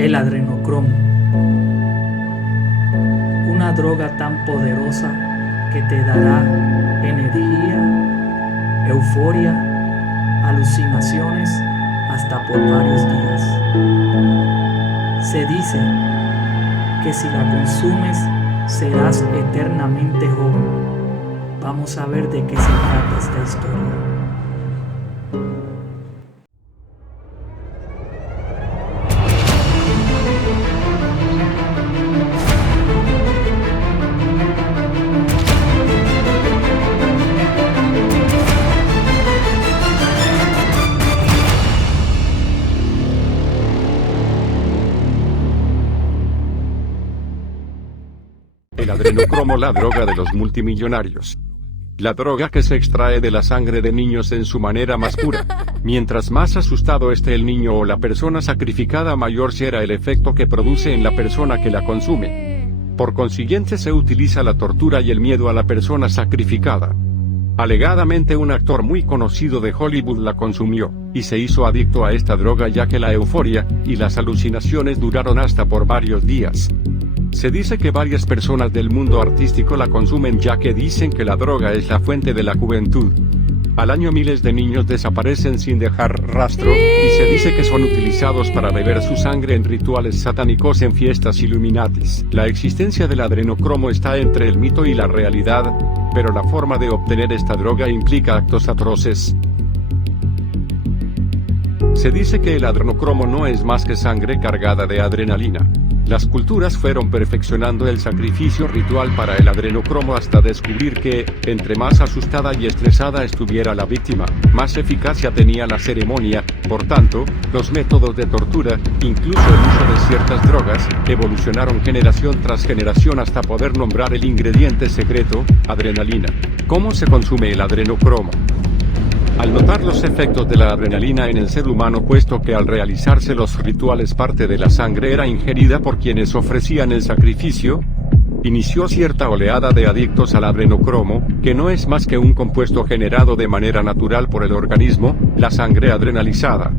El adrenocromo, una droga tan poderosa que te dará energía, euforia, alucinaciones hasta por varios días. Se dice que si la consumes serás eternamente joven. Vamos a ver de qué se trata esta historia. El adrenocromo, la droga de los multimillonarios. La droga que se extrae de la sangre de niños en su manera más pura. Mientras más asustado esté el niño o la persona sacrificada, mayor será el efecto que produce en la persona que la consume. Por consiguiente, se utiliza la tortura y el miedo a la persona sacrificada. Alegadamente un actor muy conocido de Hollywood la consumió, y se hizo adicto a esta droga ya que la euforia y las alucinaciones duraron hasta por varios días. Se dice que varias personas del mundo artístico la consumen ya que dicen que la droga es la fuente de la juventud. Al año miles de niños desaparecen sin dejar rastro, y se dice que son utilizados para beber su sangre en rituales satánicos en fiestas Illuminatis. La existencia del adrenocromo está entre el mito y la realidad, pero la forma de obtener esta droga implica actos atroces. Se dice que el adrenocromo no es más que sangre cargada de adrenalina. Las culturas fueron perfeccionando el sacrificio ritual para el adrenocromo hasta descubrir que, entre más asustada y estresada estuviera la víctima, más eficacia tenía la ceremonia. Por tanto, los métodos de tortura, incluso el uso de ciertas drogas, evolucionaron generación tras generación hasta poder nombrar el ingrediente secreto, adrenalina. ¿Cómo se consume el adrenocromo? Al notar los efectos de la adrenalina en el ser humano, puesto que al realizarse los rituales parte de la sangre era ingerida por quienes ofrecían el sacrificio, inició cierta oleada de adictos al adrenocromo, que no es más que un compuesto generado de manera natural por el organismo, la sangre adrenalizada.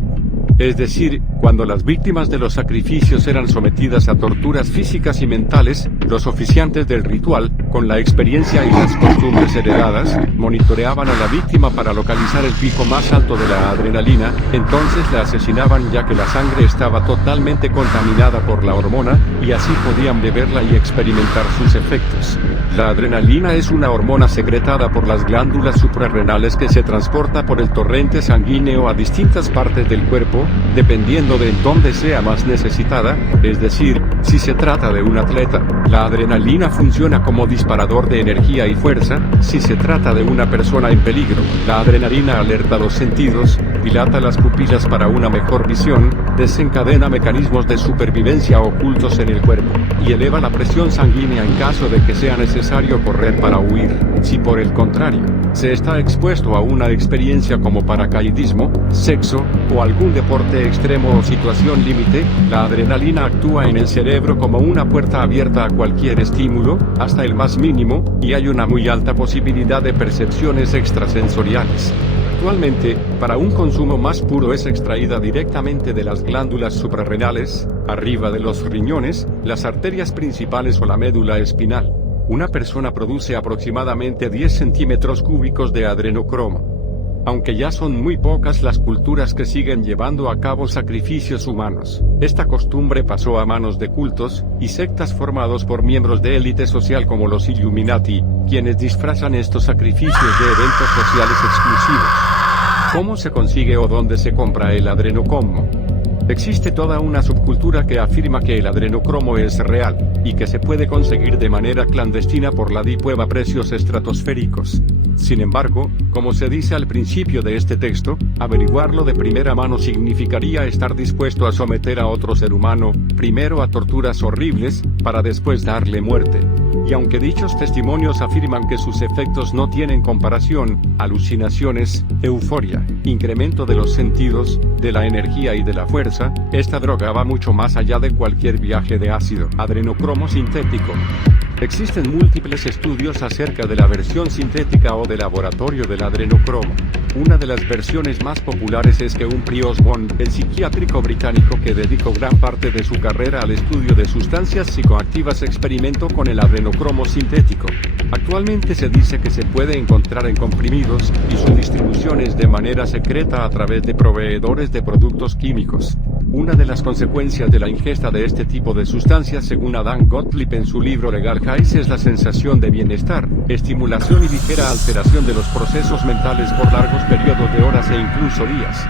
Es decir, cuando las víctimas de los sacrificios eran sometidas a torturas físicas y mentales, los oficiantes del ritual, con la experiencia y las costumbres heredadas, monitoreaban a la víctima para localizar el pico más alto de la adrenalina, entonces la asesinaban ya que la sangre estaba totalmente contaminada por la hormona, y así podían beberla y experimentar sus efectos. La adrenalina es una hormona secretada por las glándulas suprarrenales que se transporta por el torrente sanguíneo a distintas partes del cuerpo, dependiendo de en dónde sea más necesitada, es decir, si se trata de un atleta, la adrenalina funciona como disparador de energía y fuerza. Si se trata de una persona en peligro, la adrenalina alerta los sentidos, dilata las pupilas para una mejor visión, desencadena mecanismos de supervivencia ocultos en el cuerpo, y eleva la presión sanguínea en caso de que sea necesario correr para huir. Si por el contrario, se está expuesto a una experiencia como paracaidismo, sexo, o algún deporte extremo o situación límite, la adrenalina actúa en el cerebro como una puerta abierta a cualquier estímulo, hasta el más mínimo, y hay una muy alta posibilidad de percepciones extrasensoriales. Actualmente, para un consumo más puro es extraída directamente de las glándulas suprarrenales, arriba de los riñones, las arterias principales o la médula espinal. Una persona produce aproximadamente 10 centímetros cúbicos de adrenocromo. Aunque ya son muy pocas las culturas que siguen llevando a cabo sacrificios humanos, esta costumbre pasó a manos de cultos y sectas formados por miembros de élite social como los Illuminati, quienes disfrazan estos sacrificios de eventos sociales exclusivos. ¿Cómo se consigue o dónde se compra el adrenocromo? Existe toda una subcultura que afirma que el adrenocromo es real, y que se puede conseguir de manera clandestina por la deep web a precios estratosféricos. Sin embargo, como se dice al principio de este texto, averiguarlo de primera mano significaría estar dispuesto a someter a otro ser humano, primero a torturas horribles, para después darle muerte. Y aunque dichos testimonios afirman que sus efectos no tienen comparación, alucinaciones, euforia, incremento de los sentidos, de la energía y de la fuerza, esta droga va mucho más allá de cualquier viaje de ácido adrenocromo sintético. Existen múltiples estudios acerca de la versión sintética o de laboratorio del adrenocromo. Una de las versiones más populares es que un Piers Bond, el psiquiátrico británico que dedicó gran parte de su carrera al estudio de sustancias psicoactivas, experimentó con el adrenocromo sintético. Actualmente se dice que se puede encontrar en comprimidos, y su distribución es de manera secreta a través de proveedores de productos químicos. Una de las consecuencias de la ingesta de este tipo de sustancias, según Adam Gottlieb en su libro Legal Highs, es la sensación de bienestar, estimulación y ligera alteración de los procesos mentales por largos periodos de horas e incluso días.